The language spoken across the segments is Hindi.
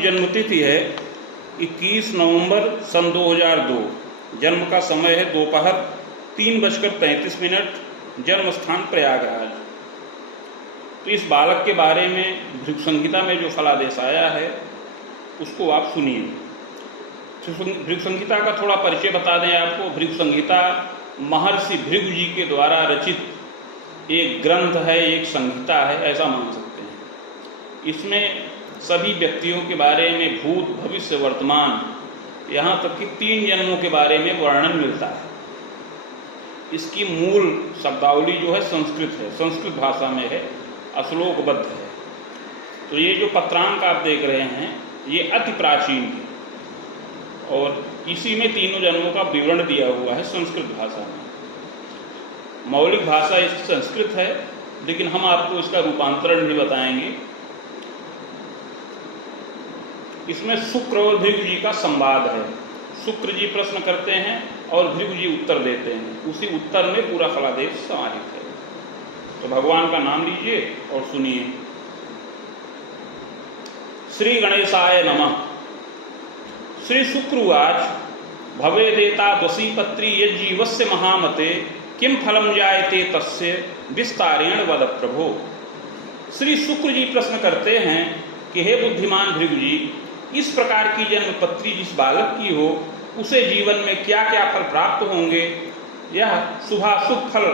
जन्मतिथि है 21 नवंबर सन 2002। जन्म का समय है दोपहर 3:33। जन्म स्थान प्रयागराज। तो इस बालक के बारे में भृगु संहिता में जो फलादेश आया है उसको आप सुनिए। भृगु संहिता का थोड़ा परिचय बता दें आपको। भृगु संहिता महर्षि भृगु जी के द्वारा रचित एक ग्रंथ है, एक संहिता है, ऐसा मान सकते हैं। इसमें सभी व्यक्तियों के बारे में भूत, भविष्य, वर्तमान, यहाँ तक कि 3 जन्मों के बारे में वर्णन मिलता है। इसकी मूल शब्दावली जो है संस्कृत है, संस्कृत भाषा में है, अश्लोकबद्ध है। तो ये जो पत्रांक आप देख रहे हैं ये अति प्राचीन है और इसी में तीनों जन्मों का विवरण दिया हुआ है संस्कृत भाषा में। मौलिक भाषा इसकी संस्कृत है, लेकिन हम आपको इसका रूपांतरण भी बताएंगे। इसमें शुक्र और भृगु जी का संवाद है। शुक्र जी प्रश्न करते हैं और भृगु जी उत्तर देते हैं। उसी उत्तर में पूरा फलादेश समाहित है। तो भगवान का नाम लीजिए और सुनिए। श्री गणेशाय नमः। श्री शुक्रवाच भवेदेता द्वसीपत्री यज्जीवस्य महामते किम फलम जायते तस्य विस्तारेण वद प्रभो। श्री शुक्र जी प्रश्न करते हैं कि हे बुद्धिमान भृगु जी, इस प्रकार की जन्मपत्री जिस बालक की हो उसे जीवन में क्या क्या फल प्राप्त होंगे, यह शुभाशुभ फल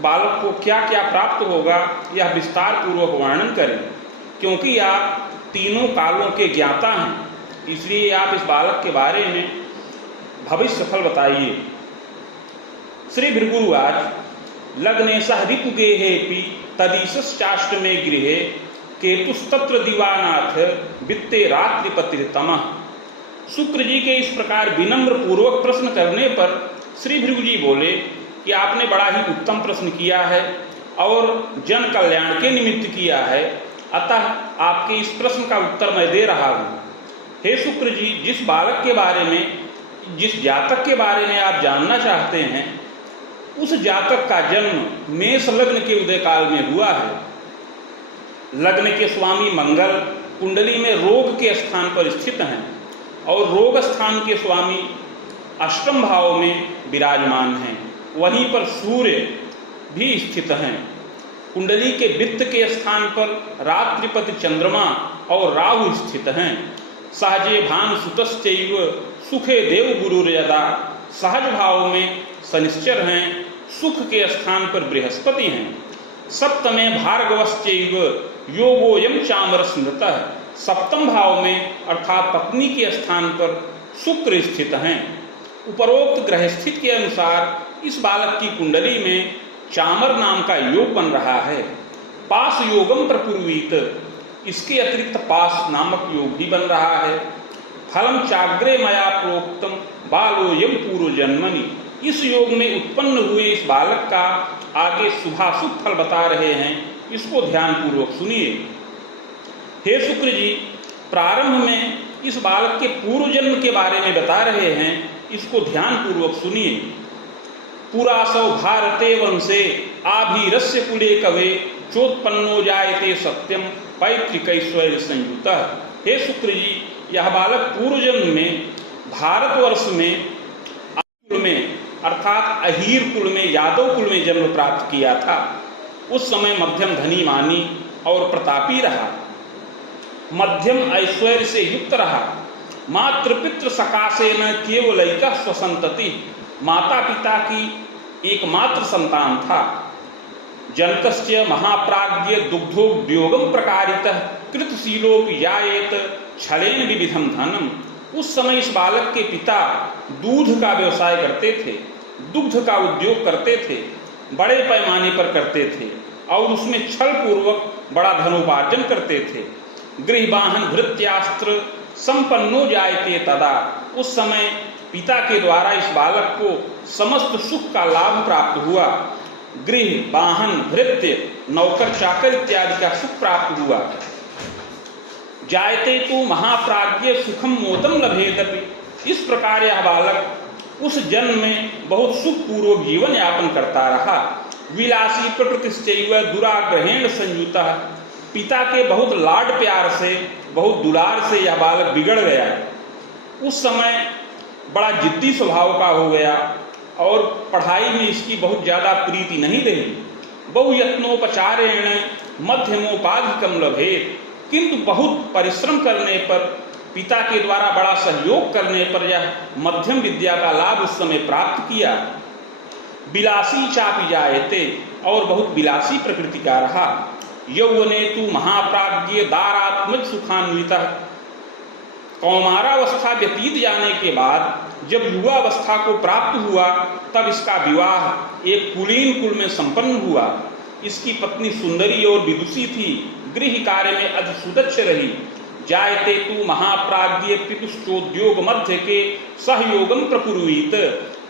बालक को क्या क्या प्राप्त होगा, यह विस्तार पूर्वक वर्णन करें। क्योंकि आप तीनों कालों के ज्ञाता हैं, इसलिए आप इस बालक के बारे में भविष्य फल बताइए। श्री भृगुवाच लग्नेशः रिपुगेहेऽपि तदीशश्चाष्टमे गृहे केतुस्तत्र दिवानाथ वित्ते रात्रिपतितमः। शुक्र जी के इस प्रकार विनम्र पूर्वक प्रश्न करने पर श्री भृगु जी बोले कि आपने बड़ा ही उत्तम प्रश्न किया है और जन कल्याण के निमित्त किया है, अतः आपके इस प्रश्न का उत्तर मैं दे रहा हूँ। हे शुक्र जी, जिस बालक के बारे में, जिस जातक के बारे में आप जानना चाहते हैं, उस जातक का जन्म मेष लग्न के उदय काल में हुआ है। लग्न के स्वामी मंगल कुंडली में रोग के स्थान पर स्थित हैं और रोग स्थान के स्वामी अष्टम भाव में विराजमान हैं। वहीं पर सूर्य भी स्थित हैं। कुंडली के वित्त के स्थान पर रात्रिपति चंद्रमा और राहु स्थित हैं। सहजे भानुसुतश्चैव सुखे देव गुरुर्यदा। सहज भाव में शनिश्चर हैं। सुख के स्थान पर बृहस्पति हैं। सप्तमे भार्गवश्चैव योगोयम चामर स्मृतः। सप्तम भाव में अर्थात पत्नी के स्थान पर शुक्र स्थित हैं। उपरोक्त ग्रह स्थित के अनुसार इस बालक की कुंडली में चामर नाम का योग बन रहा है। पास योगम प्रपूर्वीत, इसके अतिरिक्त पास नामक योग भी बन रहा है। फलम चाग्रे मया प्रोक्तम बालोयम पूर्व जन्मनि। इस योग में उत्पन्न हुए इस बालक का आगे शुभाशुभ फल बता रहे हैं, इसको ध्यान पूर्वक सुनिए। हे शुक्र जी, प्रारंभ में इस बालक के पूर्व जन्म के बारे में बता रहे हैं, इसको ध्यान पूर्वक सुनिए। पुरासौ भारते वंशे आभीरस्य कुले कवे चोत्पन्नो जायते सत्यम पैतृकैश्वर्य संयुतः। हे शुक्र जी, यह बालक पूर्व जन्म में भारतवर्ष में अर्थात अहीर कुल में, यादव कुल में जन्म प्राप्त किया था। उस समय मध्यम धनी मानी और प्रतापी रहा, मध्यम ऐश्वर्य से युक्त रहा। मातृपितृ सकाशे न केवलैकः स्वसंतति। माता पिता की एकमात्र संतान था। जनकस्य महाप्राज्ञ दुग्धोद्योगम प्रकारितः कृतशीलोपि यायेत छलेन विविधम धनम। उस समय इस बालक के पिता दूध का व्यवसाय करते थे, दुग्ध का उद्योग करते थे, बड़े पैमाने पर करते थे और उसमें छल पूर्वक बड़ा धनोपार्जन करते थे। गृहवाहन भृत्यास्त्र संपन्नो जायते तदा। उस समय पिता के द्वारा इस बालक को समस्त सुख का लाभ प्राप्त हुआ। गृह, वाहन, भृत्य, नौकर चाकर इत्यादि का सुख प्राप्त हुआ। जायते तो महाप्राज्ञ सुखम मोदम लभेदपि। इस प्रकार यह बालक उस जन्म में बहुत सुखपूर्वक जीवन यापन करता रहा। विलासी प्रकृतिश्चैव दुराग्रहेण संयुतः। पिता के बहुत लाड प्यार से, बहुत दुलार से यह बालक बिगड़ गया। उस समय बड़ा जिद्दी स्वभाव का हो गया और पढ़ाई में इसकी बहुत ज़्यादा प्रीति नहीं रही। बहु यत्नोपचारेण मध्यमोपाधिकम लभेत, किंतु बहुत परिश्रम करने पर, पिता के द्वारा बड़ा सहयोग करने पर यह मध्यम विद्या का लाभ उस समय प्राप्त किया। विलासी चापि जायते, और बहुत विलासी प्रकृति का रहा। यौवने तु महाप्राज्ञ दारात्मज सुखान्वितः, कौमारावस्था व्यतीत जाने के बाद जब युवावस्था को प्राप्त हुआ तब इसका विवाह एक कुलीन कुल में संपन्न हुआ। इसकी पत्नी सुंदरी और विदुषी थी, गृह कार्य में अति सुदक्ष रही। जायते तु महाप्राज्ञ पितुश्चोद्योग मध्य के सहयोगम प्रकुर्वीत,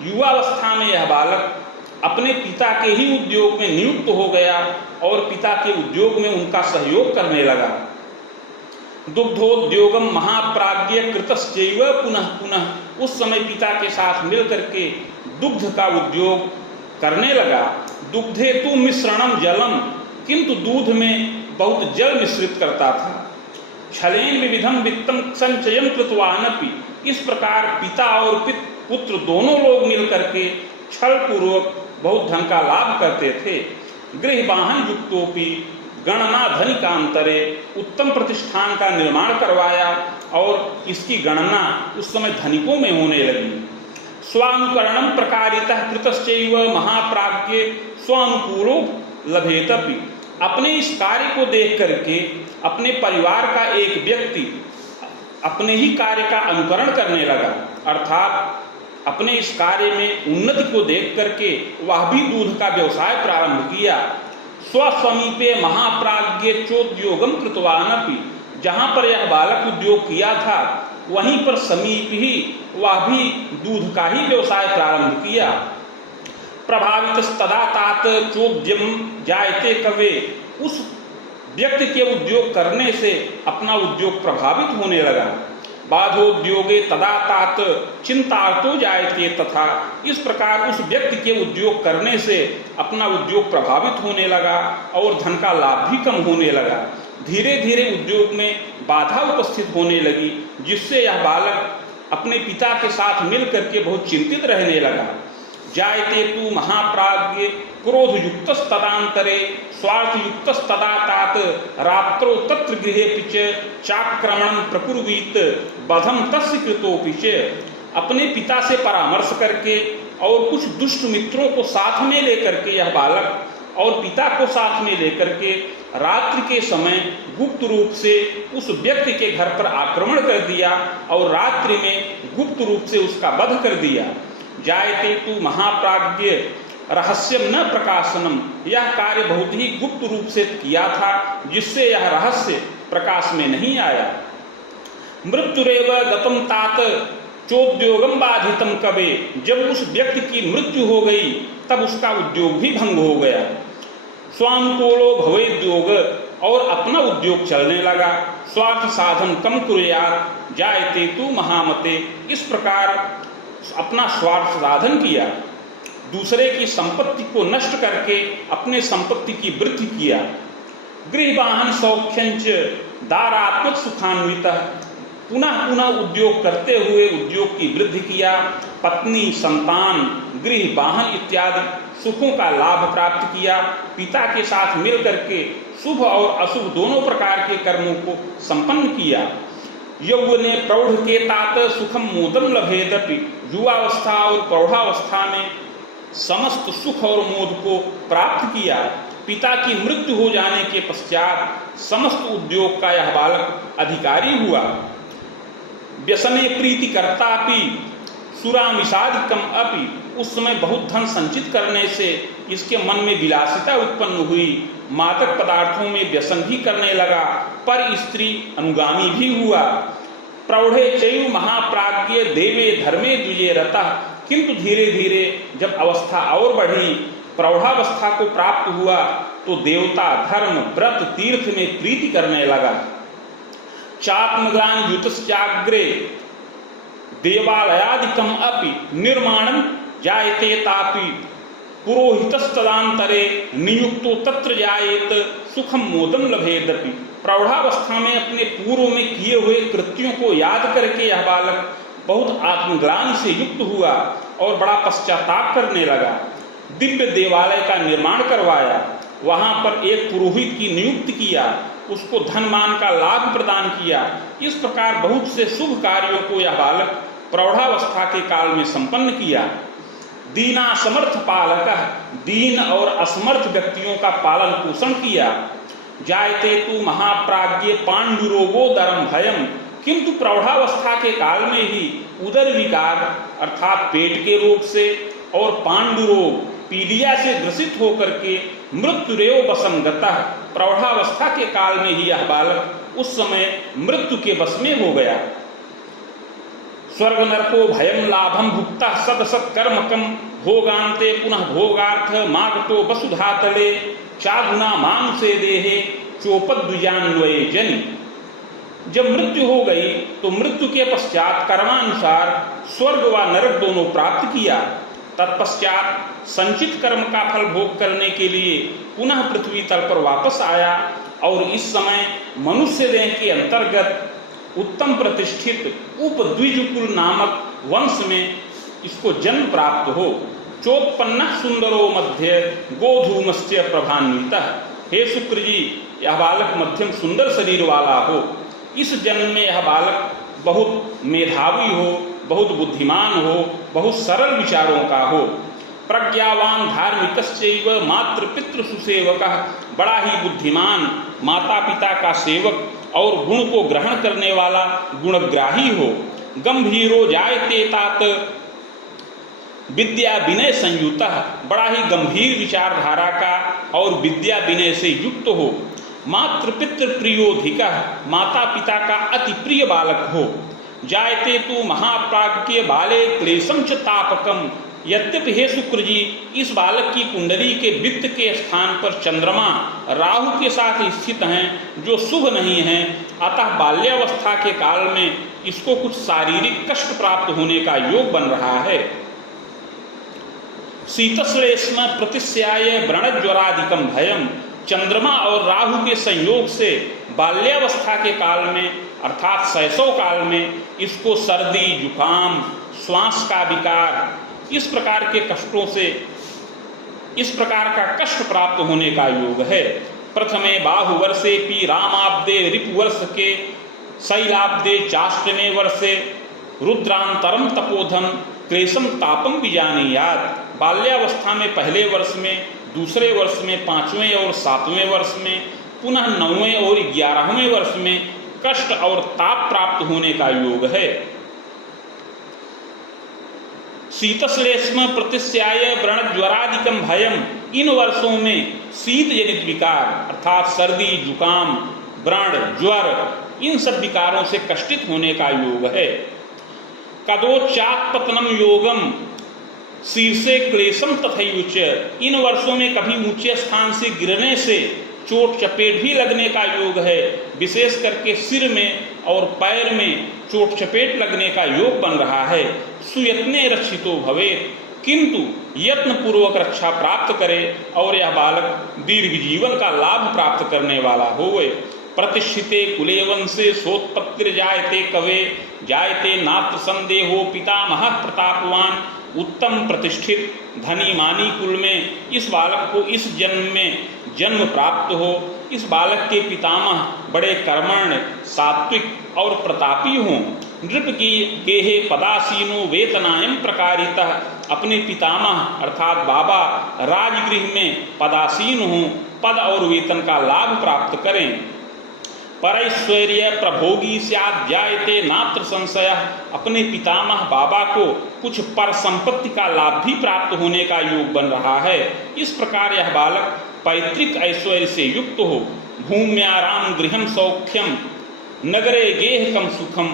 युवावस्था में यह बालक अपने पिता के ही उद्योग में नियुक्त हो गया और पिता के उद्योग में उनका सहयोग करने लगा। दुग्धोद्योगम महाप्राज्ञ कृतश्चैव पुनः पुनः, उस समय पिता के साथ मिलकर के दुग्ध का उद्योग करने लगा। दुग्धे तु मिश्रणम जलम, किंतु दूध में बहुत जल मिश्रित करता था। छलेन विविधम वित्तम संचयन कृतवानपि, इस प्रकार पिता और पुत्र दोनों लोग मिलकर के छल पूर्वक बहुत धन का लाभ करते थे। गृह वाहन युक्तोपि गणना धनिकांतरे, उत्तम प्रतिष्ठान का निर्माण करवाया और इसकी गणना उस समय धनिकों में होने लगी। स्वानुकरणम प्रकारितः कृतश्चैव महाप्राज्ञ स्वानुकूलो लभेतपि, अपने इस कार्य को देख करके अपने परिवार का एक व्यक्ति अपने ही कार्य का अनुकरण करने लगा, अर्थात अपने इस कार्य में उन्नति को देख करके वह भी दूध का व्यवसाय प्रारंभ किया। स्वसमीपे महाप्राज्ञ चोद्योगम कृतवानपि, जहाँ पर यह बालक उद्योग किया था वहीं पर समीप ही वह भी दूध का ही व्यवसाय प्रारंभ किया। प्रभावित तदा तात चोद्यम जायते कवे, उस व्यक्ति के उद्योग करने से अपना उद्योग प्रभावित होने लगा। बाधोद्योगे तदा तात चिंतार्तो जायते तथा, इस प्रकार उस व्यक्ति के उद्योग करने से अपना उद्योग प्रभावित होने लगा और धन का लाभ भी कम होने लगा। धीरे धीरे उद्योग में बाधा उपस्थित होने लगी, जिससे यह बालक अपने पिता के साथ मिल करके बहुत चिंतित रहने लगा। जायते तु महाप्राज्ञ क्रोध युक्त तदांतरे स्वार्थ युक्त तदा तात रात्रो तत्र गृहे पिच चाक्रमणं प्रकुर्वीत बधम तस्य कृतोपि च, अपने पिता से परामर्श करके और कुछ दुष्ट मित्रों को साथ में लेकर के यह बालक और पिता को साथ में लेकर के रात्रि के समय गुप्त रूप से उस व्यक्ति के घर पर आक्रमण कर दिया और रात्रि में गुप्त रूप से उसका वध कर दिया। जायते तु महाप्राज्ञ रहस्यम न प्रकाशनम, यह कार्य बहुत ही गुप्त रूप से किया था, जिससे यह रहस्य प्रकाश में नहीं आया। मृत्युरेव गतम तात चोद्योगम बाधितम कवे, जब उस व्यक्ति की मृत्यु हो गई तब उसका उद्योग भी भंग हो गया। स्वानुकूलो भवेद्योग, और अपना उद्योग चलने लगा। स्वार्थ साधन कम कुर्यात् जायते तु महामते, इस प्रकार अपना स्वार्थ साधन किया, दूसरे की संपत्ति को नष्ट करके अपने संपत्ति की वृद्धि किया। गृह वाहन सौख्यंच दारात्मक सुखान्वितः, पुनः पुनः उद्योग करते हुए उद्योग की वृद्धि किया। पत्नी, संतान, गृह वाहन इत्यादि सुखों का लाभ प्राप्त किया। पिता के साथ मिल करके शुभ और अशुभ दोनों प्रकार के कर्मों को संपन्न किया। यौवने प्रौढ़ के तात सुखम मोदम लभेदपि, युवावस्था और प्रौढ़ावस्था में समस्त सुख और मोद को प्राप्त किया। पिता की मृत्यु हो जाने के पश्चात समस्त उद्योग का यह बालक अधिकारी हुआ। व्यसने प्रीति कर्तापि सुरामिषादिकम अपि, उस समय बहुत धन संचित करने से इसके मन में विलासिता उत्पन्न हुई, मादक पदार्थों में व्यसन भी करने लगा, पर स्त्री अनुगामी भी हुआ। प्रौढ़े चैव महाप्राज्ञ देवे धर्मे द्विजे रतः, किंतु धीरे धीरे जब अवस्था और बढ़ी, प्रौढ़ावस्था को प्राप्त हुआ तो देवता, धर्म, व्रत, तीर्थ में प्रीति करने लगा। चात्मग्लानि युतश्चाग्रे देवालयादिकम अपि निर्माणं जायते तापि पुरोहितस्तदांतरे नियुक्तो तत्र जायेत सुखम मोदम लभेदपि। प्रौढ़ावस्था में अपने पूर्व में किए हुए कृत्यों को याद करके यह बालक बहुत आत्मग्लानि से युक्त हुआ और बड़ा पश्चाताप करने लगा। दिव्य देवालय का निर्माण करवाया, वहां पर एक पुरोहित की नियुक्ति किया, उसको धन मान का लाभ प्रदान किया। इस प्रकार बहुत से शुभ कार्यों को यह बालक प्रौढ़ावस्था के काल में संपन्न किया। दीना समर्थ पालक, दीन और असमर्थ व्यक्तियों का पालन पोषण किया। जायते तु महाप्राज्ञ पांडुरोगो दरम भयम, किंतु प्रौढ़ावस्था के काल में ही उदर विकार अर्थात पेट के रोग से और पांडुरोग पीलिया से ग्रसित होकर के मृत्युरेव वशम गतः, प्रौढ़ावस्था के काल में ही यह बालक उस समय मृत्यु के वश में हो गया। स्वर्ग नरको भयम लाभम भुक्ता सदसत कर्मकम, भोगांते पुनः भोगार्थ मागतो वसुधातले, चागुना मानुषे देहे चोपद्विजान्वये जनि। जब मृत्यु हो गई तो मृत्यु के पश्चात कर्मानुसार स्वर्ग व नरक दोनों प्राप्त किया। तत्पश्चात संचित कर्म का फल भोग करने के लिए पुनः पृथ्वी तल पर वापस आया और इस समय मनुष्य देह के अंतर्गत उत्तम प्रतिष्ठित उपद्विजकुल नामक वंश में इसको जन्म प्राप्त हो। चोत्पन्न सुंदरो मध्य गोधूमस्य प्रभान्वितः, हे शुक्र जी यह बालक मध्यम सुंदर शरीर वाला हो। इस जन्म में यह बालक बहुत मेधावी हो, बहुत बुद्धिमान हो, बहुत सरल विचारों का हो। प्रज्ञावान धार्मिकश्चैव मातृ पितृ सुसेवकः, बड़ा ही बुद्धिमान, माता पिता का सेवक और गुण को ग्रहण करने वाला गुणग्राही हो। गंभीरो जायते तात विद्या विनय संयुतः, बड़ा ही गंभीर विचारधारा का और विद्या विनय से युक्त हो। मातृपितृ प्रियोधिकः, माता पिता का अति प्रिय बालक हो। जायते तु महाप्राज्ञ बाले क्लेशम च तापकम, यद्यपि हे शुक्र जी इस बालक की कुंडली के वित्त के स्थान पर चंद्रमा राहु के साथ स्थित हैं जो शुभ नहीं हैं, अतः बाल्यावस्था के काल में इसको कुछ शारीरिक कष्ट प्राप्त होने का योग बन रहा है। शीतश्लेष्म प्रतिस्याय व्रणज्वरादिकम भयम, चंद्रमा और राहु के संयोग से बाल्यावस्था के काल में अर्थात शैशव काल में इसको सर्दी जुकाम श्वास का विकार इस प्रकार के कष्टों से इस प्रकार का कष्ट प्राप्त होने का योग है। प्रथमे बाहुवर्षे पी रामाब्दे रिपुवर्ष के शैलाब्दे चाष्टमे वर्षे रुद्रांतरम तपोधन क्लेशम तापम बीजानीयात, बाल्यावस्था में पहले वर्ष में, दूसरे वर्ष में, 5वें और 7वें वर्ष में, पुनः 9वें और 11वें वर्ष में कष्ट और ताप प्राप्त होने का योग है। शीतश्लेष्म प्रतिस्याय व्रणज्वरादिकम भयम, इन वर्षों में शीत जनित विकार अर्थात सर्दी जुकाम व्रण ज्वर इन सब विकारों से कष्टित होने का योग है। कदोच्चात्पतनम योगम शीर्षे क्लेशम तथैयुच, इन वर्षों में कभी ऊंचे स्थान से गिरने से चोट चपेट भी लगने का योग है। विशेष करके सिर में और पैर में चोट चपेट लगने का योग बन रहा है। सुयत्ने रक्षितो भवेत्, किंतु यत्न पूर्वक रक्षा प्राप्त करे और यह बालक दीर्घ जीवन का लाभ प्राप्त करने वाला होवे। प्रतिष्ठिते कुले वंशे सोत्पत्तिर जायते कवे, जायते नात्र संदेहो पितामह प्रतापवान, उत्तम प्रतिष्ठित धनी मानी कुल में इस बालक को इस जन्म में जन्म प्राप्त हो। इस बालक के पितामह बड़े कर्मण्य सात्विक और प्रतापी हों। नृप की गेहे पदासीनो वेतनायम प्रकारितः, अपने पितामह अर्थात बाबा राजगृह में पदासीन हों, पद और वेतन का लाभ प्राप्त करें। परैश्वर्य प्रभोगी स्यात् जायते नात्र संशय, अपने पितामह बाबा को कुछ पर संपत्ति का लाभ भी प्राप्त होने का योग बन रहा है। इस प्रकार यह बालक पैतृक ऐश्वर्य से युक्त हो। भूम्याराम गृहम सौख्यम नगरे गेहकम सुखम,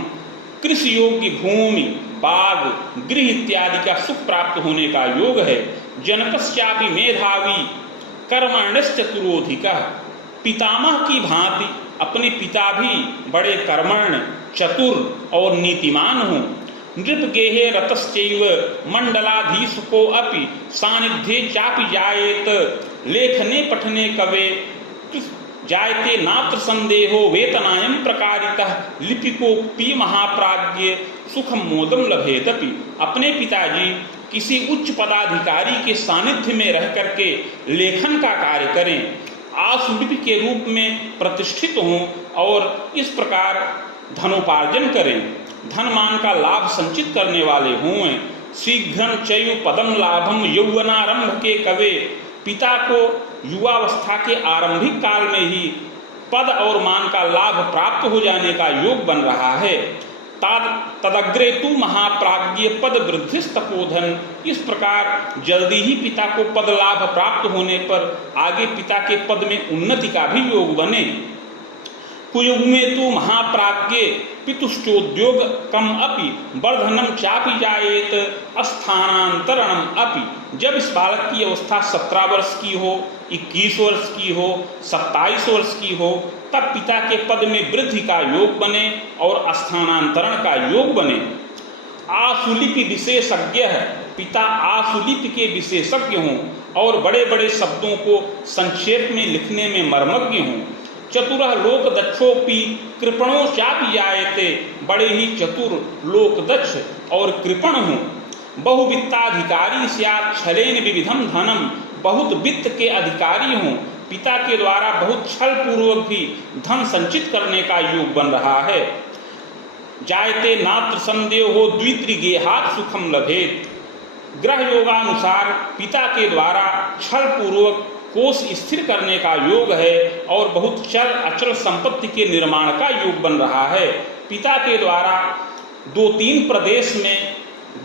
कृषि योग्य भूमि बाग गृह इत्यादि का सुख प्राप्त होने का योग है। जनकश्चापि मेधावी कर्मण्यश्चतुरोधिकः, पितामह की भांति अपने पिता भी बड़े कर्मण्य चतुर और नीतिमान हों। नृप गेहे रतश्चैव मंडलाधीशको अपि सानिध्ये चापि जायेत, लेखने पठने कवे जायते नात्र संदेहो वेतनायम प्रकारितः लिपिकोपि महाप्राज्ञ सुखम मोदम लभेदपि। अपने पिताजी किसी उच्च पदाधिकारी के सानिध्य में रह करके लेखन का कार्य करें, आशुलिपि के रूप में प्रतिष्ठित हों और इस प्रकार धनोपार्जन करें, धनमान का लाभ संचित करने वाले हों। शीघ्रं चयु पदम लाभम यौवनारंभ के कवे। पिता को युवावस्था के आरंभिक काल में ही पद और मान का लाभ प्राप्त हो जाने का योग बन रहा है। तदग्रे तु महाप्राज्ञ पद वृद्धिस्तपोधन। इस प्रकार जल्दी ही पिता को पद लाभ प्राप्त होने पर आगे पिता के पद में उन्नति का भी योग बने। कुयुग्मे तु महाप्राज्ञ पितुश्चोद्योग कम अपि वर्धनम चापि जायेत स्थानांतरणम अपि। जब इस बालक की अवस्था 17 वर्ष की हो, 21 वर्ष की हो, 27 वर्ष की हो, तब पिता के पद में वृद्धि का योग बने और स्थानांतरण का योग बने। आशुलिपि विशेषज्ञ है, पिता आशुलिपि के विशेषज्ञ हों और बड़े बड़े शब्दों को संक्षेप में लिखने में मर्मज्ञ हों। चतुरः लोक दक्षोपि कृपणों चापि जायते। बड़े ही चतुर लोक दक्ष और कृपण हों। बहुवित्ताधिकारी स्यात् छलेन विविधम धनम। बहुत वित्त के अधिकारी हों, पिता के द्वारा बहुत छल पूर्वक भी धन संचित करने का योग बन रहा है। जायते नात्र संदेहो द्वित्रिगेहात् सुखम लभेत। ग्रह योगानुसार पिता के द्वारा छल पूर्वक कोष स्थिर करने का योग है और बहुत चल अचल संपत्ति के निर्माण का योग बन रहा है। पिता के द्वारा 2-3 प्रदेश में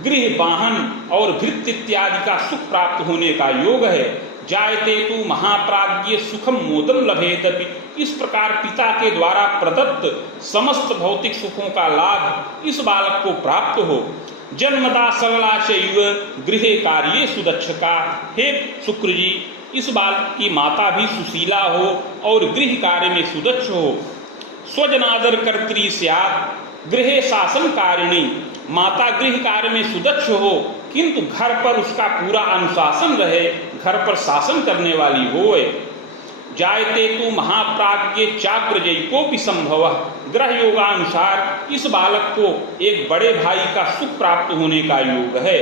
गृह वाहन और भृत्य इत्यादि का सुख प्राप्त होने का योग है। जायते तु महाप्राज्ञ सुखम मोदम लभेदपि। इस प्रकार पिता के द्वारा प्रदत्त समस्त भौतिक सुखों का लाभ इस बालक को प्राप्त हो। जन्मदा सरला चैव गृहे कार्ये सुदक्षका। हे शुक्र जी, इस बालक की माता भी सुशीला हो और गृह कार्य में सुदक्ष हो। स्वजनादर कर्त्री स्यात् गृहे शासन कारिणी। माता गृह कार्य में सुदक्ष हो किंतु घर पर उसका पूरा अनुशासन रहे, घर पर शासन करने वाली होए। जायते तु महाप्राज्ञ चाग्रजयिकोपि संभवः। ग्रह योगानुसार इस बालक को एक बड़े भाई का सुख प्राप्त होने का योग है।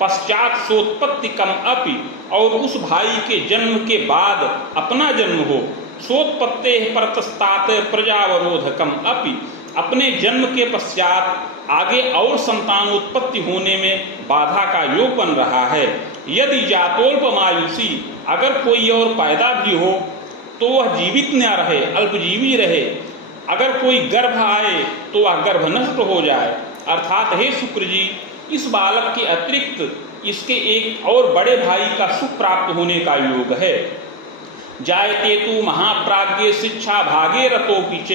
पश्चात सोत्पत्ति कम अपि। और उस भाई के जन्म के बाद अपना जन्म हो। सोत्पत्ते परतस्तात प्रजावरोधकम अपि। अपने जन्म के पश्चात आगे और संतानोत्पत्ति होने में बाधा का योग बन रहा है। यदि जातोल्पमायुषी, अगर कोई और पैदा भी हो तो वह जीवित न रहे, अल्पजीवी रहे। अगर कोई गर्भ आए तो वह गर्भ नष्ट हो जाए। अर्थात हे शुक्र जी, इस बालक के अतिरिक्त इसके एक और बड़े भाई का सुख प्राप्त होने का योग है। जायते तु महाप्राज्ञ शिक्षा भागे रतोपि च।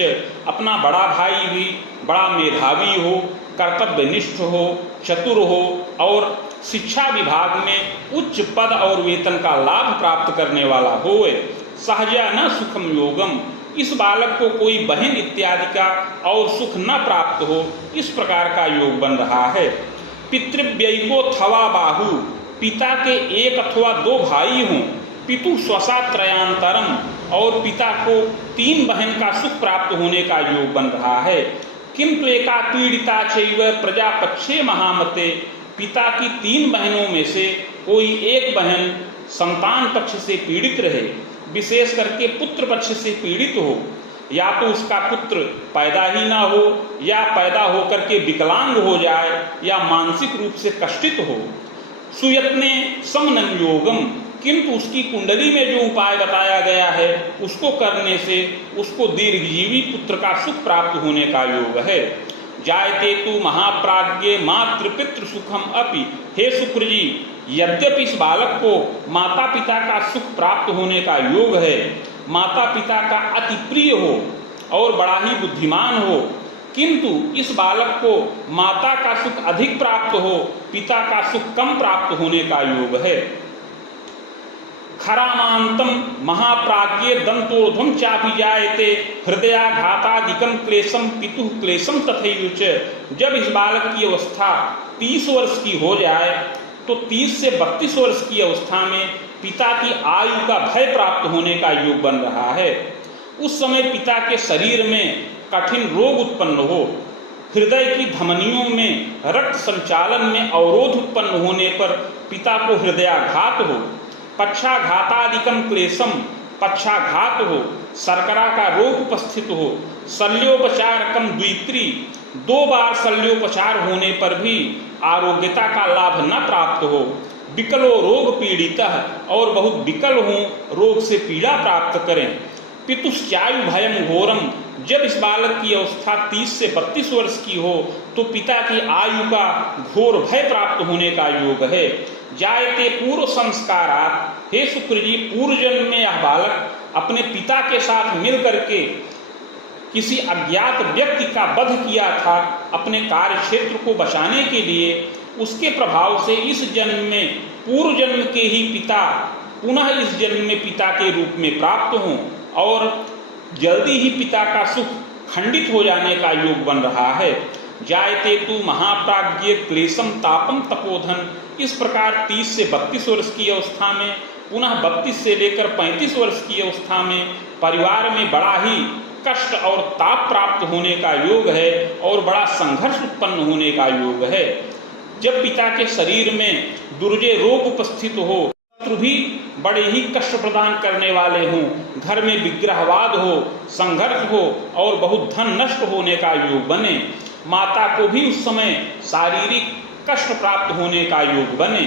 अपना बड़ा भाई भी बड़ा मेधावी हो, कर्तव्यनिष्ठ हो, चतुर हो और शिक्षा विभाग में उच्च पद और वेतन का लाभ प्राप्त करने वाला होए। सहजा न सुखम योगम। इस बालक को कोई बहन इत्यादि का और सुख न प्राप्त हो, इस प्रकार का योग बन रहा है। पितृव्ययिको थवा बाहु। पिता के 1 अथवा 2 भाई हों। पितु स्वसा त्रयांतरम। और पिता को 3 बहन का सुख प्राप्त होने का योग बन रहा है। किंतु एका पीड़िता चैव प्रजापक्षे महामते। पिता की 3 बहनों में से कोई एक बहन संतान पक्ष से पीड़ित रहे, विशेष करके पुत्र पक्ष से पीड़ित हो। या तो उसका पुत्र पैदा ही ना हो, या पैदा होकर के विकलांग हो जाए, या मानसिक रूप से कष्टित हो। सुयत्ने समनम योगम। किंतु उसकी कुंडली में जो उपाय बताया गया है उसको करने से उसको दीर्घजीवी पुत्र का सुख प्राप्त होने का योग है। जायते तु महाप्राज्ञ मातृपितृ सुखम अपि। हे शुक्र जी, यद्यपि इस बालक को माता पिता का सुख प्राप्त होने का योग है, माता पिता का अति प्रिय हो और बड़ा ही बुद्धिमान हो, किंतु इस बालक को माता का सुख अधिक प्राप्त हो, पिता का सुख कम प्राप्त होने का योग है। खरामांतम महाप्राज्ञ दंतोर्ध्वं चापि जायते हृदयाघातादिकं क्लेशम पितुः क्लेशम तथैव च। जब इस बालक की अवस्था 30 वर्ष की हो जाए तो 30 से 32 वर्ष की अवस्था में पिता की आयु का भय प्राप्त होने का योग बन रहा है। उस समय पिता के शरीर में कठिन रोग उत्पन्न हो, हृदय की धमनियों में रक्त संचालन में अवरोध उत्पन्न होने पर पिता को हृदयाघात हो, पक्षाघातादिकम क्लेशम पक्षाघात हो, शर्करा का रोग उपस्थित हो, शल्योपचारकम द्वित्री 2 बार शल्योपचार होने पर भी आरोग्यता का लाभ न प्राप्त हो, विकलो रोग पीड़ितः और बहुत विकल हों, रोग से पीड़ा प्राप्त करें, पितुश्चायु भयम घोरम, जब इस बालक की अवस्था 30 से 32 वर्ष की हो तो पिता की आयु का घोर भय प्राप्त होने का योग है। जायते पूर्व संस्कारात, हे शुक्र जी, पूर्व जन्म में यह बालक अपने पिता के साथ मिल करके किसी अज्ञात व्यक्ति का वध किया था अपने कार्य क्षेत्र को बचाने के लिए, उसके प्रभाव से इस जन्म में पूर्व जन्म के ही पिता पुनः इस जन्म में पिता के रूप में प्राप्त हों और जल्दी ही पिता का सुख खंडित हो जाने का योग बन रहा है। जायते तु महाप्राज्ञ क्लेशम तापम तपोधन, इस प्रकार 30 से 32 वर्ष की अवस्था में, पुनः 32 से लेकर 35 वर्ष की अवस्था में परिवार में बड़ा ही कष्ट और ताप प्राप्त होने का योग है और बड़ा संघर्ष उत्पन्न होने का योग है। जब पिता के शरीर में दुर्जय रोग उपस्थित हो, शत्रु भी बड़े ही कष्ट प्रदान करने वाले हों, घर में विग्रहवाद हो, संघर्ष हो और बहुत धन नष्ट होने का योग बने, माता को भी उस समय शारीरिक कष्ट प्राप्त होने का योग बने,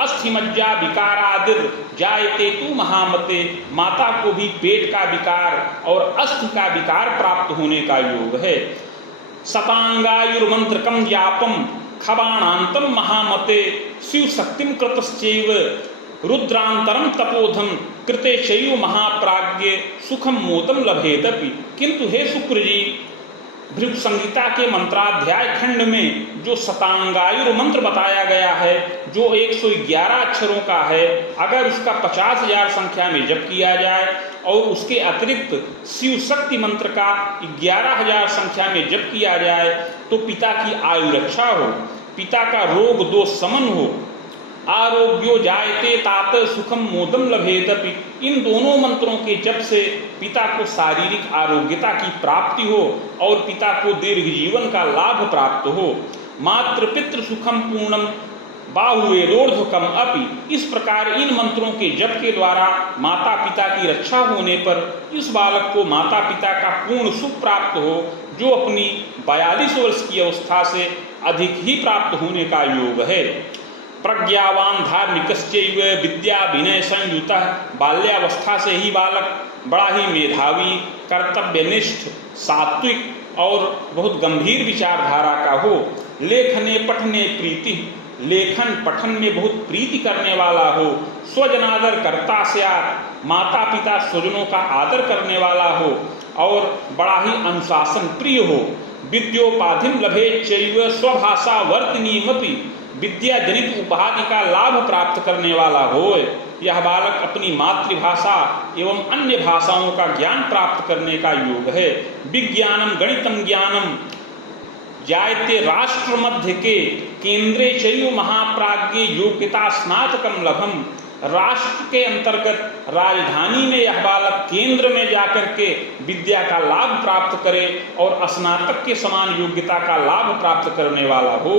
अस्थिमज्जा विकारादिर जायते तु महामते, माता को भी पेट का विकार और अस्थि का विकार प्राप्त होने का योग है। शतांगायुर्मंत्रकम जापम खबाणांतम महामते, शिव शक्तिम कृतश्चैव रुद्रांतरम तपोधम कृते शैव महाप्राज्ञ सुखम मोदम लभेदपि। किंतु हे शुक्र जी, भृगु संहिता के मंत्राध्याय खंड में जो शतांगायुर मंत्र बताया गया है, जो 111 अक्षरों का है, अगर उसका 50,000 संख्या में जप किया जाए और उसके अतिरिक्त शिव शक्ति मंत्र का 11,000 संख्या में जप किया जाए तो पिता की आयु रक्षा हो, पिता का रोग दोष समन हो, आरोग्यो जायते तात सुखम मोदम लभेदपि। इन दोनों मंत्रों के जप से पिता को शारीरिक आरोग्यता की प्राप्ति हो और पिता को दीर्घ जीवन का लाभ प्राप्त हो। मातृ पितृ सुखम पूर्णम बाहुवेरोर्ध्वकम अपि, इस प्रकार इन मंत्रों के जप के द्वारा माता पिता की रक्षा होने पर इस बालक को माता पिता का पूर्ण सुख प्राप्त हो, जो अपनी 42 वर्ष की अवस्था से अधिक ही प्राप्त होने का योग है। प्रज्ञावान धार्मिकश्चैव विद्या विनय संयुतः, बाल्यावस्था से ही बालक बड़ा ही मेधावी, कर्तव्यनिष्ठ, सात्विक और बहुत गंभीर विचारधारा का हो। लेखने पठने प्रीति, लेखन पठन में बहुत प्रीति करने वाला हो। स्वजनादर कर्ता स्यात्, माता पिता स्वजनों का आदर करने वाला हो और बड़ा ही अनुशासन प्रिय हो। विद्योपाधिम लभेच्चैव स्वभाषा वर्तनीमपि, विद्या जनित उपाधि का लाभ प्राप्त करने वाला हो। यह बालक अपनी मातृभाषा एवं अन्य भाषाओं का ज्ञान प्राप्त करने का योग है। विज्ञानम गणितम ज्ञानम जायते राष्ट्र मध्य के केंद्रे चैव महाप्राज्ञ योग्यता स्नातकम लभम, राष्ट्र के अंतर्गत राजधानी में यह बालक केंद्र में जाकर के विद्या का लाभ प्राप्त करे और स्नातक के समान योग्यता का लाभ प्राप्त करने वाला हो।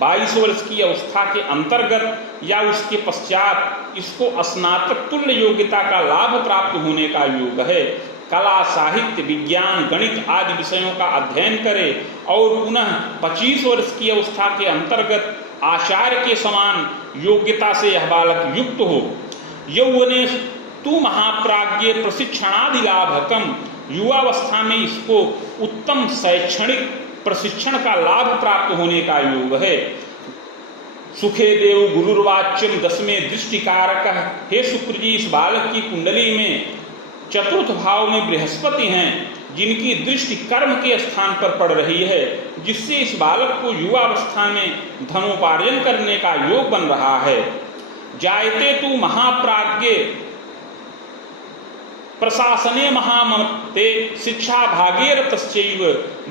22 वर्ष की अवस्था के अंतर्गत या उसके पश्चात इसको स्नातक तुल्य योग्यता का लाभ प्राप्त होने का योग है। कला साहित्य विज्ञान गणित आदि विषयों का अध्ययन करे और पुनः 25 वर्ष की अवस्था के अंतर्गत आचार्य के समान योग्यता से यह बालक युक्त हो। यौवने तु महाप्राज्ञ प्रशिक्षणादि लाभकम, युवावस्था में इसको उत्तम शैक्षणिक प्रशिक्षण का लाभ प्राप्त होने का योग है। सुखे देव गुरुर्वाच्यम 10वें दृष्टिकारक, हे शुक्र जी, इस बालक की कुंडली में चतुर्थ भाव में बृहस्पति हैं, जिनकी दृष्टि कर्म के स्थान पर पड़ रही है, जिससे इस बालक को युवावस्था में धनोपार्जन करने का योग बन रहा है। जायते तु महाप्राज्ञ प्रशासने महामते शिक्षा भागीरथश्चैव,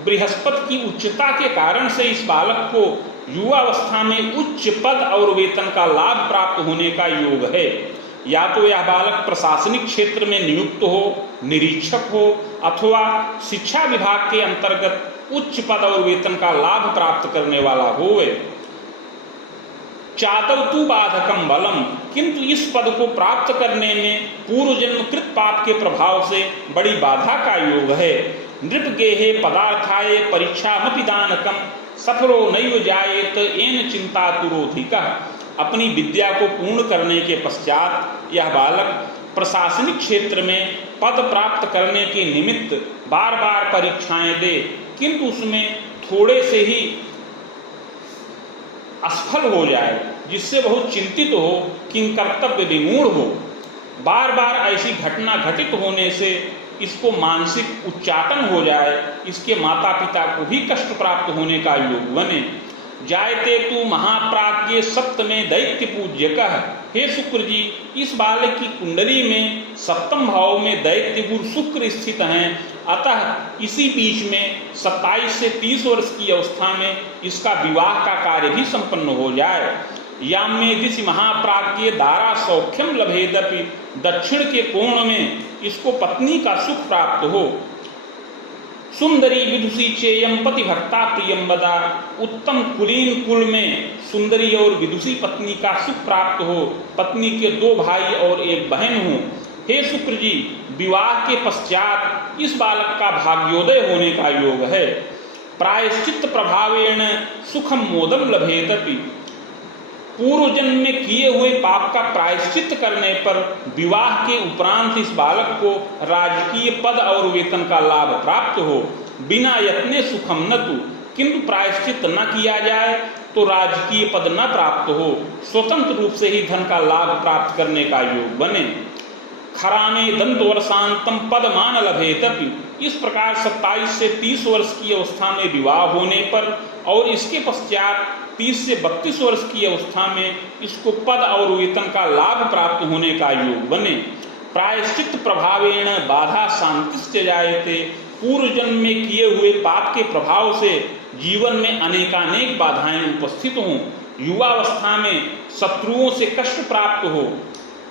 बृहस्पति की उच्चता के कारण से इस बालक को युवावस्था में उच्च पद और वेतन का लाभ प्राप्त होने का योग है। या तो यह बालक प्रशासनिक क्षेत्र में नियुक्त हो, निरीक्षक हो, अथवा शिक्षा विभाग के अंतर्गत उच्च पद और वेतन का लाभ प्राप्त करने वाला होवे। चातव तु बाधकम बलम, किंतु इस पद को प्राप्त करने में पूर्व जन्मकृत पाप के प्रभाव से बड़ी बाधा का योग है। नृप गेहे पदार्थाय परीक्षामपि दानकम सफरो नैव जायेत येन चिंता तुरोधिकः। अपनी विद्या को पूर्ण करने के पश्चात यह बालक प्रशासनिक क्षेत्र में पद प्राप्त करने के निमित्त बार बार परीक्षाएं दे, किंतु उसमें थोड़े से ही असफल हो जाए, जिससे बहुत चिंतित हो, किंकर्तव्य विमूढ़ हो। बार बार ऐसी घटना घटित होने से इसको मानसिक उच्चाटन हो जाए, इसके माता पिता को भी कष्ट प्राप्त होने का योग बने। जायते तु महाप्राज्ञ सप्तमे दैत्य पूज्यकः। हे शुक्र जी, इस बालक की कुंडली में सप्तम भाव में दैत्य गुरु शुक्र स्थित हैं, अतः इसी बीच में 27 से 30 वर्ष की अवस्था में इसका विवाह का कार्य भी संपन्न हो जाए। याम्ये दिशि महाप्राज्ञ दारा सौख्यम लभेदपि, दक्षिण के कोण में इसको पत्नी का सुख प्राप्त हो। सुंदरी विदुषी चेयम पति भक्ता प्रियम बदा, उत्तम कुलीन कुल में सुंदरी और विदुषी पत्नी का सुख प्राप्त हो, पत्नी के 2 भाई और 1 बहन हो। हे शुक्र जी, विवाह के पश्चात इस बालक का भाग्योदय होने का योग है। प्रायश्चित प्रभावेण सुखम मोदम लभेदपि, पूर्व जन्म में किए हुए पाप का प्रायश्चित करने पर विवाह के उपरांत इस बालक को राजकीय पद और वेतन का लाभ प्राप्त हो। बिना यत्ने सुखम न तु, किंतु प्रायश्चित न किया जाए तो राजकीय पद न प्राप्त हो, स्वतंत्र रूप से ही धन का लाभ प्राप्त करने का योग बने। खरामे दंत वर्षांतम पदमान लभेतपि, इस प्रकार 27 से 30 वर्ष की अवस्था में विवाह होने पर और इसके पश्चात 30 से 32 वर्ष की अवस्था में इसको पद और वेतन का लाभ प्राप्त होने का योग बने। प्रायश्चित प्रभावेण बाधा शांतिश्च जायते, पूर्व जन्म में किए हुए पाप के प्रभाव से जीवन में अनेकानेक बाधाएं उपस्थित हों। युवावस्था में शत्रुओं से कष्ट प्राप्त हो,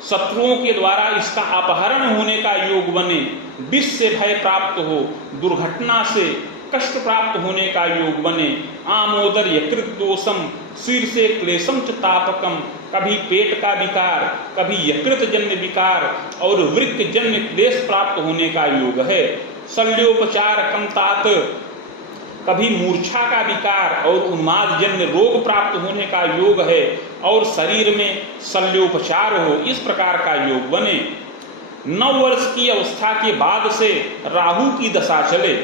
शत्रुओं के द्वारा इसका अपहरण होने का योग बने, विष से भय प्राप्त हो, दुर्घटना से कष्ट प्राप्त होने का योग बने। आमोदर यकृत दोषम शीर्षे क्लेशम च तापकम, कभी पेट का विकार, कभी यकृत जन्य विकार और वृक्क जन्य क्लेश प्राप्त होने का योग है। शल्योपचार कमतात, कभी मूर्छा का विकार और उन्माद जन्य रोग प्राप्त होने का योग है और शरीर में शल्योपचार हो, इस प्रकार का योग बने। 9 वर्ष की अवस्था के बाद से राहु की दशा चले,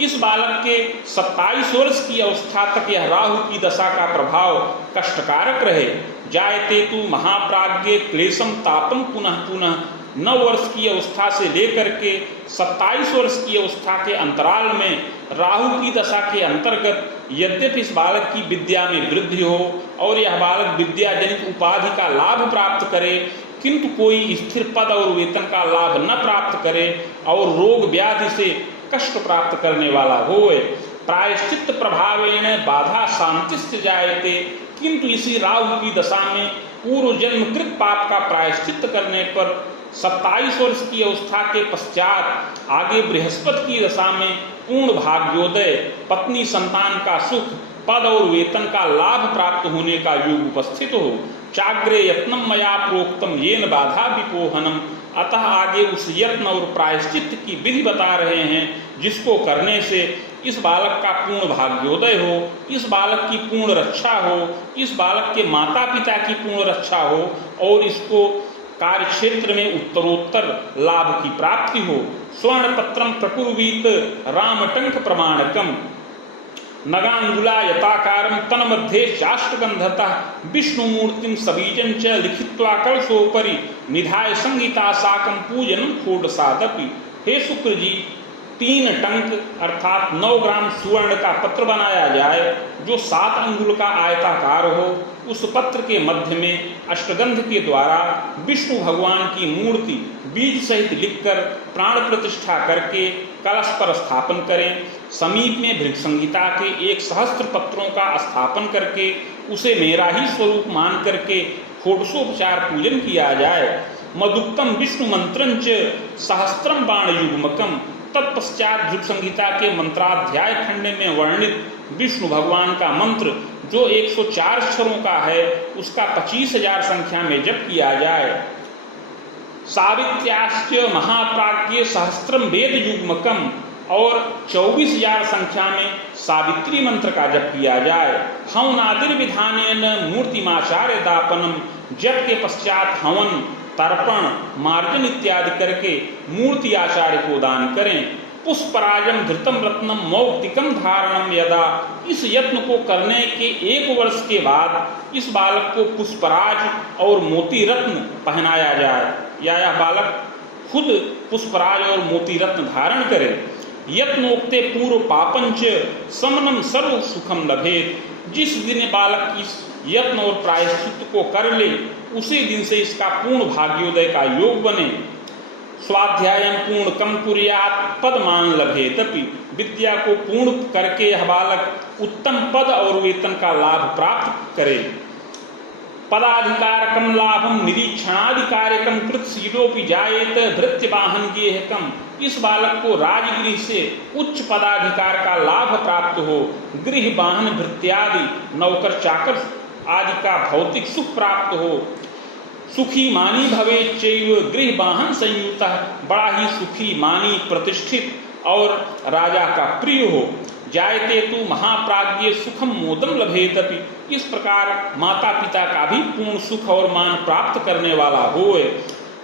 इस बालक के 27 वर्ष की अवस्था तक यह राहु की दशा का प्रभाव कष्टकारक रहे। जायते तु महाप्राज्ञ क्लेशम तापम पुनः पुनः, 9 वर्ष की अवस्था से लेकर के 27 वर्ष की अवस्था के अंतराल में राहु की दशा के अंतर्गत यद्यपि इस बालक की विद्या में वृद्धि हो और यह बालक विद्या जनित उपाधि का लाभ प्राप्त करे, किंतु कोई स्थिर पद और वेतन का लाभ न प्राप्त करे और रोग व्याधि से कष्ट प्राप्त करने वाला होए। प्रायश्चित प्रभावेण बाधा शांतिश्च जायते, किंतु इसी राहु की दशा में पूर्व जन्मकृत पाप का प्रायश्चित करने पर 27 वर्ष की अवस्था के पश्चात आगे बृहस्पति की दशा में पूर्ण भाग्योदय, पत्नी संतान का सुख, पद और वेतन का लाभ प्राप्त होने का योग उपस्थित हो। चाग्रे यत्नम मया प्रोक्तम येन बाधा विपोहनम, अतः आगे उस यत्न और प्रायश्चित की विधि बता रहे हैं जिसको करने से इस बालक का पूर्ण भाग्योदय हो, इस बालक की पूर्ण रक्षा हो, इस बालक के माता पिता की पूर्ण रक्षा हो और इसको कार्य क्षेत्र में उत्तरोत्तर लाभ की प्राप्ति हो। स्वर्ण पत्रम प्रकुर्वीत रामटंक प्रमाणकम, नगांगुला यताकारम तन मध्ये चाष्टगंधतः विष्णुमूर्तिम सबीजं च लिखित्वा कलशोपरि निधाय संगीता साकं पूजनम षोडशादपि। हे शुक्र जी, 3 टंक अर्थात 9 ग्राम सुवर्ण का पत्र बनाया जाए जो 7 अंगुल का आयताकार हो। उस पत्र के मध्य में अष्टगंध के द्वारा विष्णु भगवान की मूर्ति बीज सहित लिखकर प्राण प्रतिष्ठा करके कलश पर स्थापन करें। समीप में भृग संहिता के 1 सहस्त्र पत्रों का स्थापन करके उसे मेरा ही स्वरूप मान करके षोडशोपचार पूजन किया जाए। मदुक्तम विष्णु मंत्रंच सहस्त्रम बाण युग्मकम। तत्पश्चात ध्रुव संहिता के मंत्राध्याय खंड में वर्णित विष्णु भगवान का मंत्र जो 104 अक्षरों का है उसका 25,000 संख्या में जप किया जाए। सावित्र्याश्च महाप्राज्ञ सहस्त्रम वेद युग्मकम और 24,000 संख्या में सावित्री मंत्र का जप किया जाए। हवनादिर विधानेन मूर्तिमाचार्य दापनम। जप के पश्चात हवन, तर्पण, मार्जन इत्यादि करके मूर्ति आचार्य को दान करें। पुष्पराजम धृतम रत्नम मौक्तिकम धारणम यदा। इस यत्न को करने के 1 वर्ष के बाद इस बालक को पुष्पराज और मोती रत्न पहनाया जाए या यह बालक खुद पुष्पराज और मोती रत्न धारण करे। यत्नोक्ते पूर्व पापंच समनम सर्व सुखम लभेत। जिस दिन बालक इस यत्न और प्रायश्चित को कर ले उसी दिन से इसका पूर्ण भाग्योदय का योग बने। स्वाध्यायम पूर्ण कम कुर्यात् पदमान लभेतपि। विद्या को पूर्ण करके यह बालक उत्तम पद और वेतन का लाभ प्राप्त करे। पदाधिकारकम लाभम निरीक्षणाधिकारकम कृतशीलोपि जायेत भृत्यवाहन गेहकम। इस बालक को राजगृह से उच्च पदाधिकार का लाभ प्राप्त हो, गृह वाहन भृत्यादि नौकर चाकर आदि का भौतिक सुख प्राप्त हो। सुखी मानी भवे चैव गृह वाहन संयुतः। बड़ा ही सुखी मानी प्रतिष्ठित और राजा का प्रिय हो। जायते तु महाप्राज्ञ सुखम मोदम लभेतपि। इस प्रकार माता पिता का भी पूर्ण सुख और मान प्राप्त करने वाला होए।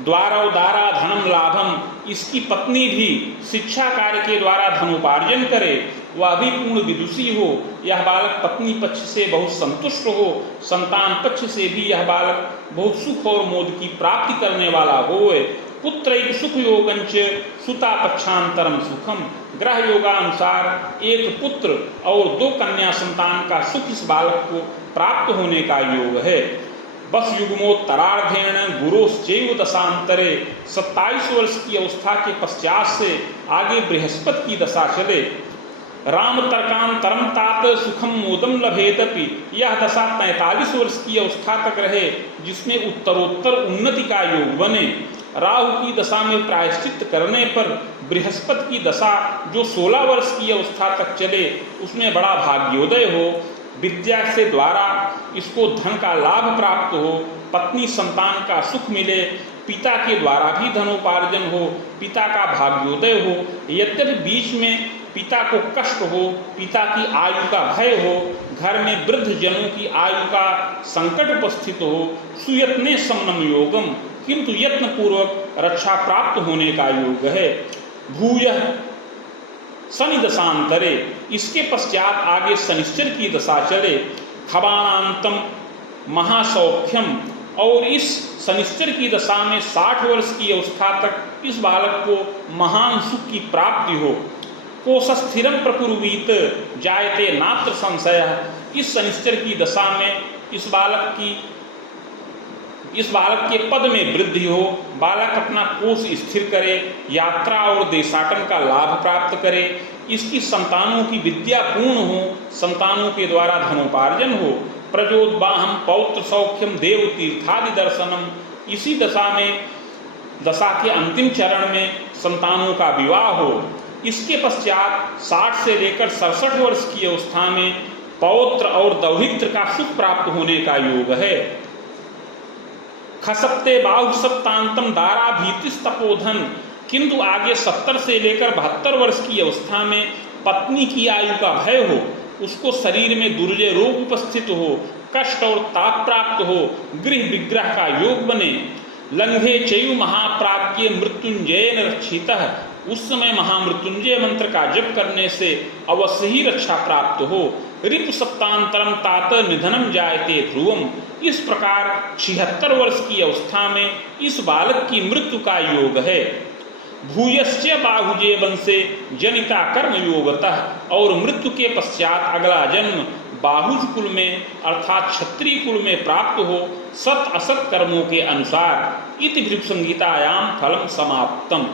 द्वारोदारा धनम लाभम। इसकी पत्नी भी शिक्षा कार्य के द्वारा धनोपार्जन करे, वह भी पूर्ण विदुषी हो। यह बालक पत्नी पक्ष से बहुत संतुष्ट हो, संतान पक्ष से भी यह बालक बहुत सुख और मोद की प्राप्ति करने वाला होए। पुत्र सुख योगंच सुता पक्षांतरम सुखम। ग्रह योगानुसार 1 पुत्र और 2 कन्या संतान का सुख इस बालक को प्राप्त होने का योग है। बस युग्मोत्तरार्धेण गुरोश्चैव दशांतरे। 27 वर्ष की अवस्था के पश्चात से आगे बृहस्पति की दशा चले। राम तर्कांतरम तात सुखम मोदम लभेतपि। यह दशा 43 वर्ष की अवस्था तक रहे जिसमें उत्तरोत्तर उन्नति का योग बने। राहु की दशा में प्रायश्चित करने पर बृहस्पति की दशा जो 16 वर्ष की अवस्था तक चले उसमें बड़ा भाग्योदय हो। विद्या से द्वारा इसको धन का लाभ प्राप्त हो, पत्नी संतान का सुख मिले, पिता के द्वारा भी धनोपार्जन हो, पिता का भाग्योदय हो। यद्यपि बीच में पिता को कष्ट हो, पिता की आयु का भय हो, घर में वृद्ध जनों की आयु का संकट उपस्थित हो। सुयत्ने समनम योगम। किंतु यत्न पूर्वक रक्षा प्राप्त होने का योग है। भूयः शनि दशांतरे। इसके पश्चात आगे शनिश्चर की दशा चले। खबानांतम महासौख्यम। और इस शनिश्चर की दशा में 60 वर्ष की अवस्था तक इस बालक को महान सुख की प्राप्ति हो। कोशस्थिरम प्रकुर्वीत जायते नात्र संशय। इस शनिश्चर की दशा में इस बालक के पद में वृद्धि हो, बालक अपना कोष स्थिर करे, यात्रा और देशाटन का लाभ प्राप्त करे, इसकी संतानों की विद्या पूर्ण हो, संतानों के द्वारा धनोपार्जन हो। प्रजोद्वाहम पौत्र सौख्यम देव तीर्थादि दर्शनम। इसी दशा के अंतिम चरण में संतानों का विवाह हो। इसके पश्चात 60 से लेकर 67 वर्ष की अवस्था में पौत्र और दौहित्र का सुख प्राप्त होने का योग है। खसप्ते बाहु सप्तांतम दारा भीतिस तपोधन। किंतु आगे 70 से लेकर 72 वर्ष की अवस्था में पत्नी की आयु का भय हो, उसको शरीर में दुर्जय रोग उपस्थित हो, कष्ट और ताप प्राप्त हो, गृह विग्रह का योग बने। लंघे चयु महाप्राज्ञ मृत्युंजय रक्षितः। उस समय महामृत्युंजय मंत्र का जप करने से अवश्य ही रक्षा प्राप्त हो। ऋतु सप्तांतरम तात निधनम जायते ध्रुवम। इस प्रकार 76 वर्ष की अवस्था में इस बालक की मृत्यु का योग है। भूयश्च बाहुजे वंशे जनिता कर्म योगतः। और मृत्यु के पश्चात अगला जन्म बाहुज कुल में अर्थात क्षत्रिय कुल में प्राप्त हो, सत असत कर्मों के अनुसार। इति भृगु संहितायाम फलम समाप्तम।